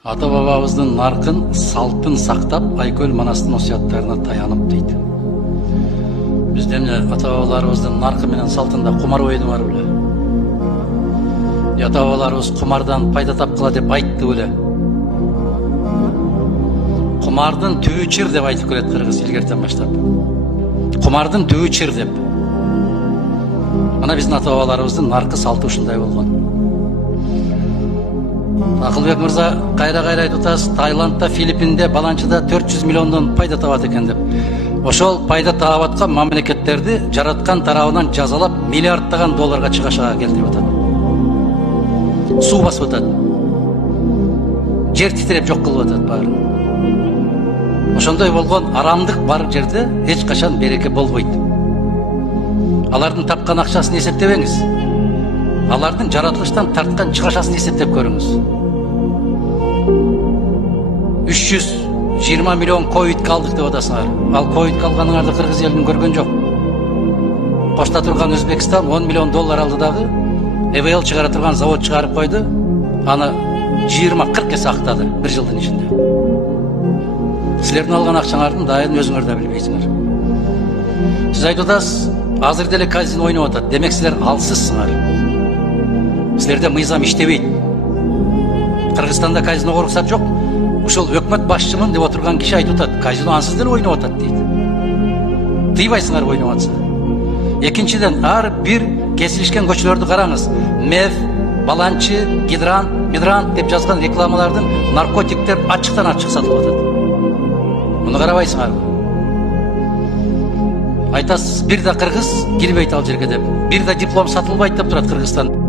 Ата бабабыздын наркын, салтын сактап, Айкөл Манастын осуяттарына таянып дейт. Бизден ата бабаларыбыздын наркы менен салтында кумар ойыны бар беле. Ата бабаларыбыз кумардан пайда тапкыла деп айтты беле. Кумардын түбү чыр деп айтып келет кыргыз илгертен баштап. Кумардын түбү чыр деп. Ана биздин ата бабаларыбыздын наркы салты ушундай болгон. Акылбек мырза кайра айтып атасыз, Таиландда, Филиппинде, баланчыда 400 миллиондон пайда табат экен деп. Ошол пайда таап аткан мамлекеттерди жараткан тарабынан жазалап миллиарддаган долларга чыгашага келтирип атат. Суу басып атат. Жер титиреп жок кылып атат баарын. Ошондой болгон арамдык бар жерде эч качан береке болбойт. Алардын тапкан акчасын эсептебеңиз. Алардын жаратылыштан тарткан чыгашасын эсептеп көрүңүз. 320 миллион ковид калдык деп атасыңар. Ал ковид калганыңарды кыргыз элинин көргөн жок. Кошто турган Өзбекстан 10 миллион доллар алды дагы, ЭВЛ чыгара турган завод чыгарып койду. Аны 20-40 эсе актады бир жылдын ичинде. Силердин алган акчаңардын дайын өзүңөр да билбейсиңер. Сиз айтып атасыз, азыр деле казино ойноп атат. Демек силер алсызсыңар. Силерде мыйзам иштебейт. Кыргызстанда казино уруксат жок. Ушул өкмөт башчымын деп отурган киши айтып атат, казино ансыз деле ойноп атат дейт. Тыйбайсыңар ойноп атса. Экинчиден, ар бир кесилишкен көчөлөрдү караңыз. Меф, баланчы, гидрант, мидрант деп жазган рекламалардын наркотиктер ачыктан ачык сатылып атат. Муну карабайсыңар. Айтасыз, бир да кыргыз кирбейт ал жерге деп. Бир да диплом сатылбайт деп турат Кыргызстан.